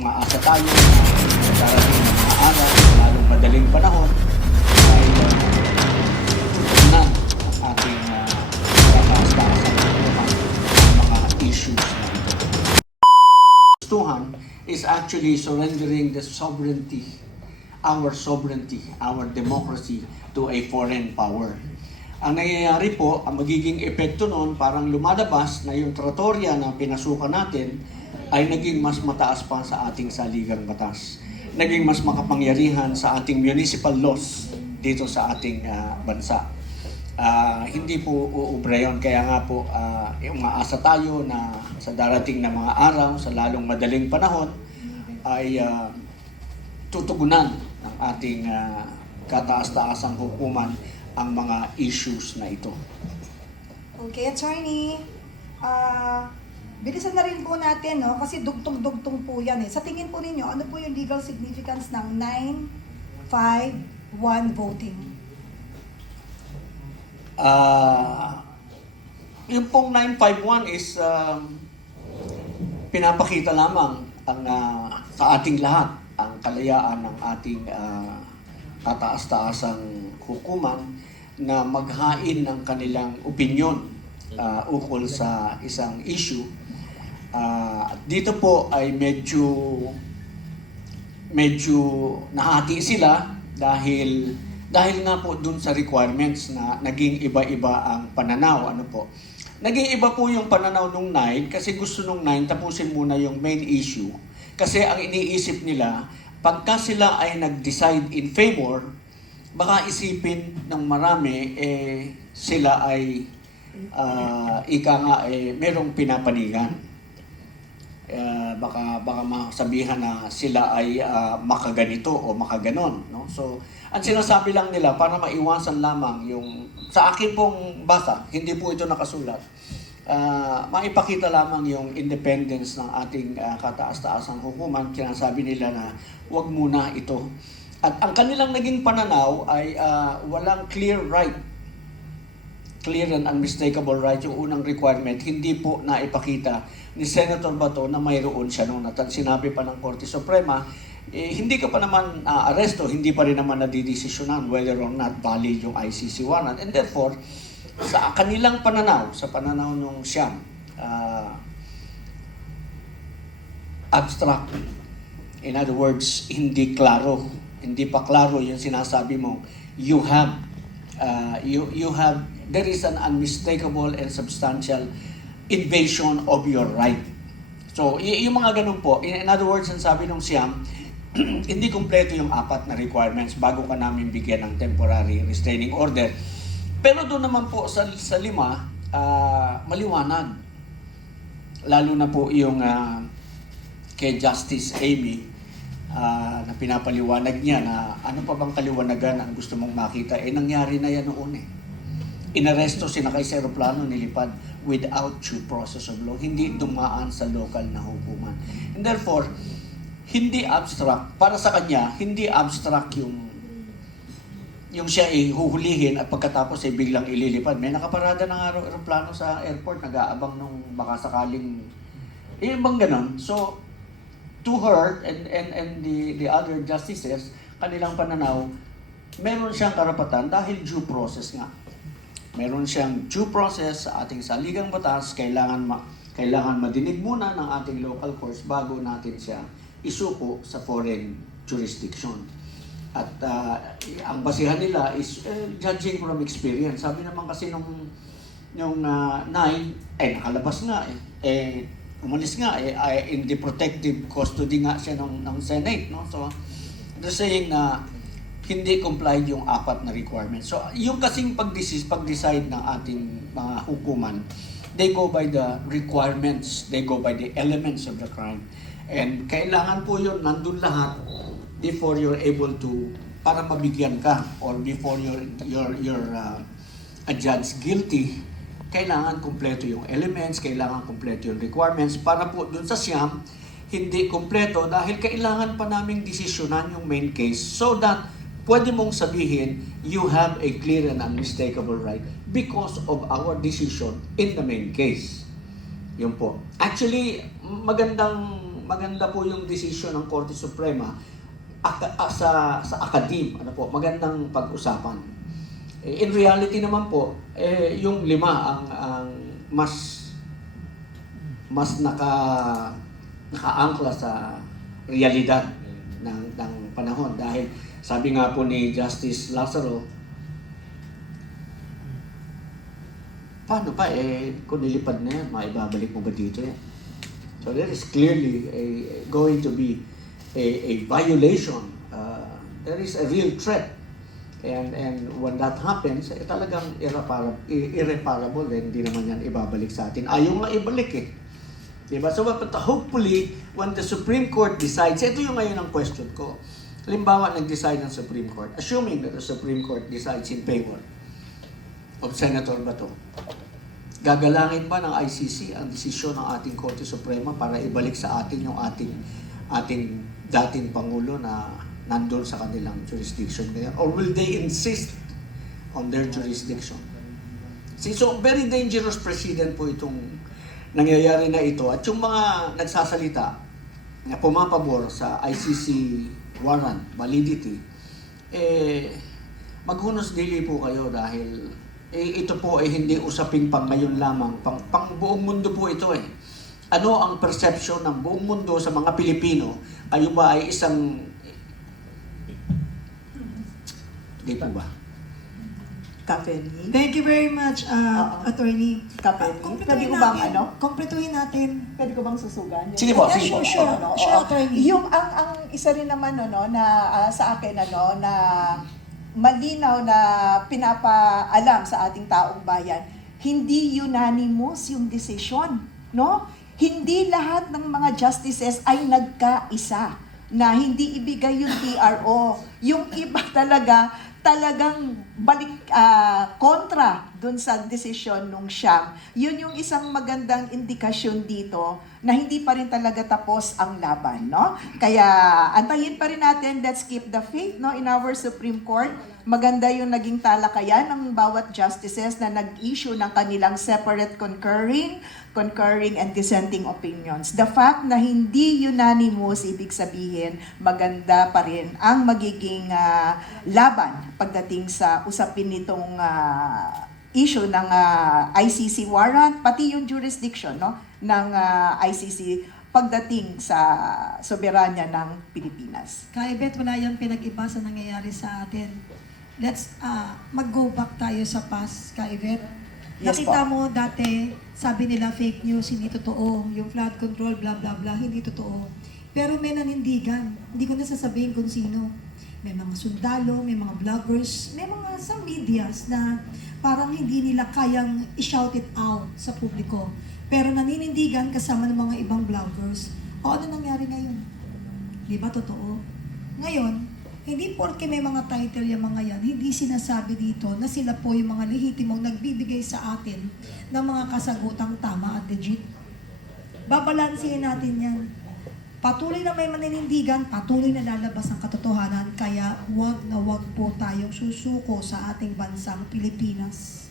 umaasa tayo na sa darating na mga araw, lalong madaling panahon, ay tutunan ang ating kataas-taasan ng mga issues na ito. Gustuhan is actually surrendering the sovereignty, our democracy to a foreign power. Ang nangyayari po, ang magiging epekto noon, parang lumalabas na yung tratorya na pinasukan natin ay naging mas mataas pa sa ating saligang batas. Naging mas makapangyarihan sa ating municipal laws dito sa ating bansa. Hindi po uubra yun. Kaya nga po, umaasa tayo na sa darating na mga araw, sa lalong madaling panahon, ay tutugunan ng ating kataas-taasang hukuman ang mga issues na ito. Okay, attorney. Bilisan na rin po natin, no? Kasi dugtong-dugtong po yan eh. Sa tingin po ninyo, ano po yung legal significance ng 951 voting? Yung pong 951 is pinapakita lamang ang sa ating lahat ang kalayaan ng ating kataas-taasang hukuman na maghain ng kanilang opinyon ukol sa isang issue. Dito po ay medyo nahati sila dahil nga po dun sa requirements na naging iba-iba ang pananaw. Ano po? Naging iba po yung pananaw nung 9 kasi gusto nung 9 tapusin muna yung main issue. Kasi ang iniisip nila, pagka sila ay nag-decide in favor, baka isipin ng marami, sila ay merong pinapanigan. Baka masabihan na sila ay makaganito o makaganon. No? So, ang sinasabi lang nila para maiwasan lamang yung, sa akin pong basa, hindi po ito nakasulat, maipakita lamang yung independence ng ating kataas-taasang hukuman. Sinasabi nila na wag muna ito. At ang kanilang naging pananaw ay walang clear and unmistakable right. Yung unang requirement, hindi po naipakita ni Senator Bato na mayroon siya noon. At sinabi pa ng Korte Suprema, hindi ka pa naman aresto, hindi pa rin naman nadidesisyonan whether or not valid yung ICC warrant. And therefore, sa kanilang pananaw, sa pananaw nung Siam, abstract. In other words, hindi klaro. Hindi pa klaro yung sinasabi mo. There is an unmistakable and substantial invasion of your right. So, yung mga ganun po, in other words, ang sabi nung Siam, hindi kumpleto yung 4 na requirements bago ka namin bigyan ng temporary restraining order. Pero doon naman po sa 5, maliwanag. Lalo na po yung kay Justice Amy, na pinapaliwanag niya na ano pa bang kaliwanagan ang gusto mong makita. Nangyari na yan noon eh. Inaresto, sinakay sa aeroplano, nilipad without due process of law. Hindi dumaan sa local na hukuman. And therefore, hindi abstract. Para sa kanya, hindi abstract yung siya ay huhulihin at pagkatapos ay biglang ililipad. May nakaparada ng aeroplano sa airport, nag-aabang nung baka sakaling bang ganon. So, to her and the other justices, kanilang pananaw, meron siyang karapatan dahil due process nga. Meron siyang due process sa ating saligang batas, kailangan madinig muna ng ating local courts bago natin siya isuko sa foreign jurisdiction. At ang basihan nila is judging from experience. Sabi naman kasi nung 9, nakalabas nga umalis nga in the protective custody nga siya ng Senate, no? So they're saying na hindi complied yung 4 na requirements. So yung kasing pag-decide ng ating mga hukuman, they go by the requirements, they go by the elements of the crime. And kailangan po yun nandun lahat before you're able to, para mabigyan ka or before you're adjudged guilty, kailangan kumpleto yung elements, kailangan kumpleto yung requirements. Para po dun sa Siam, hindi kumpleto dahil kailangan pa naming desisyonan yung main case so that pwede mong sabihin, you have a clear and unmistakable right because of our decision in the main case. Yun po. Actually, magandang maganda po yung desisyon ng Korte Suprema sa academe, ano po, magandang pag-usapan. In reality naman po, yung 5 ang mas nakaangkla sa realidad ng panahon dahil sabi nga po ni Justice Lazaro, paano pa kung nilipad na yan, maibabalik mo ba dito yan? So there is clearly going to be a violation. There is a real threat. And when that happens, talagang irreparable din, hindi naman yan ibabalik sa atin. Ayaw nga ibalik eh. Diba? So but hopefully, when the Supreme Court decides, ito yung ngayon ang question ko. Halimbawa, nag-decide ng Supreme Court, assuming that the Supreme Court decides in favor of Senator Bato, gagalangin ba ng ICC ang desisyon ng ating Korte Suprema para ibalik sa atin yung ating dating Pangulo na nandun sa kanilang jurisdiction ngayon? Or will they insist on their jurisdiction? So, very dangerous precedent po itong nangyayari na ito. At yung mga nagsasalita na pumapabor sa ICC warrant, validity, maghunos dili po kayo dahil ito po ay hindi usaping pang ngayon lamang, pang buong mundo po ito eh. Ano ang perception ng buong mundo sa mga Pilipino? Kayo ba ay isang... Hindi po ba? Kapeni. Thank you very much, Attorney. Kapeni. Pwede ko bang Kumpletuhin natin. Pwede ko bang susugan? Sige po, Yeah, sige po. sure. Sure, Attorney. Yung ang isa rin naman na sa akin na malinaw na pinapaalam sa ating taong bayan, hindi unanimous yung decision, no? Hindi lahat ng mga justices ay nagkaisa na hindi ibigay yung TRO. Yung iba talagang kontra dun sa desisyon nung Siyam. Yun yung isang magandang indikasyon dito na hindi pa rin talaga tapos ang laban, no? Kaya antayin pa rin natin, let's keep the faith, no, in our Supreme Court. Maganda yung naging talakayan ng bawat justices na nag-issue ng kanilang separate concurring and dissenting opinions. The fact na hindi unanimous, ibig sabihin, maganda pa rin ang magiging laban pagdating sa usapin nitong issue ng ICC warrant, pati yung jurisdiction, no, ng ICC pagdating sa soberanya ng Pilipinas. Kaibet, wala yung pinag-iba sa nangyayari sa atin. Let's mag-go back tayo sa past, Kaibet. Yes, Nakita po. mo dati, sabi nila fake news, hindi totoo. Yung flood control, blah blah blah, hindi totoo. Pero may nanindigan. Hindi ko na sasabihin kung sino. May mga sundalo, may mga vloggers, may mga sa medias na parang hindi nila kayang i-shout it out sa publiko. Pero naninindigan kasama ng mga ibang vloggers. O ano nangyari ngayon? Di ba totoo? Ngayon, hindi porke may mga title yung mga yan, hindi sinasabi dito na sila po yung mga lehitimong nagbibigay sa atin ng mga kasagutang tama at legit. Babalansihin natin yan. Patuloy na may maninindigan, patuloy na lalabas ang katotohanan, kaya wag na wag po tayong susuko sa ating bansang Pilipinas.